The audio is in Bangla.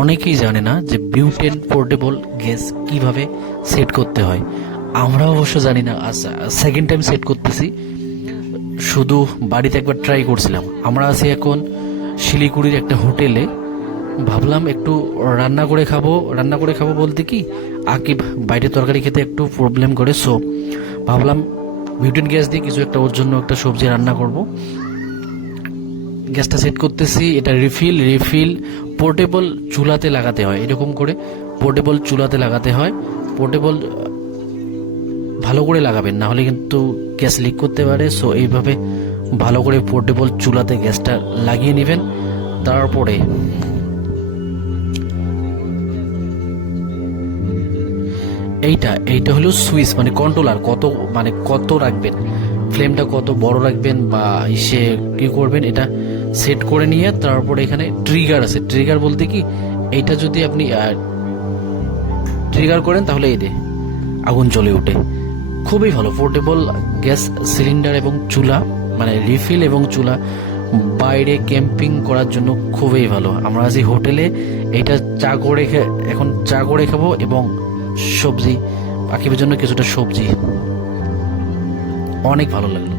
অনেকেই জানে না যে বিউটেন পোর্টেবল গ্যাস কিভাবে সেট করতে হয়। আমরা অবশ্য জানি না, সেকেন্ড টাইম সেট করতেছি। শুধু বাড়িতে একবার ট্রাই করছিলাম। আমরা আছি এখন শিলিগুড়ির একটা হোটেলে। ভাবলাম একটু রান্না করে খাবো বলতে কি আকিব বাইরে তরকারি খেতে একটু প্রবলেম করে, সো ভাবলাম বিউটেন গ্যাস দিয়ে কিছু একটা ওর জন্য একটা সবজি রান্না করব। গ্যাসটা সেট করতেছি। এটা রিফিল পোর্টেবল চুলাতে লাগাতে হয়, এরকম করে পোর্টেবল চুলাতে লাগাতে হয়। পোর্টেবল ভালো করে লাগাবেন, না হলে কিন্তু গ্যাস লিক করতে পারে। সো এইভাবে ভালো করে পোর্টেবল চুলাতে গ্যাসটা লাগিয়ে নেবেন। তারপরে এইটা হলো সুইচ, মানে কন্ট্রোলার। কত রাখবেন, ফ্লেমটা কত বড় রাখবেন বা ইসে কি করবেন, এটা সেট করে নিয়ে তারপরে এখানে ট্রিগার আছে। ট্রিগার বলতে কি, এইটা যদি আপনি ট্রিগার করেন তাহলে এই দে আগুন জ্বলে ওঠে। খুবই ভালো পোর্টেবল গ্যাস সিলিন্ডার এবং চুলা, মানে রিফিল এবং চুলা বাইরে ক্যাম্পিং করার জন্য খুবই ভালো। আমরা আজ হোটেলে এইটা এখন চা করে খাবো এবং সবজি, আকিবের জন্য কিছুটা সবজি। অনেক ভালো লাগলো।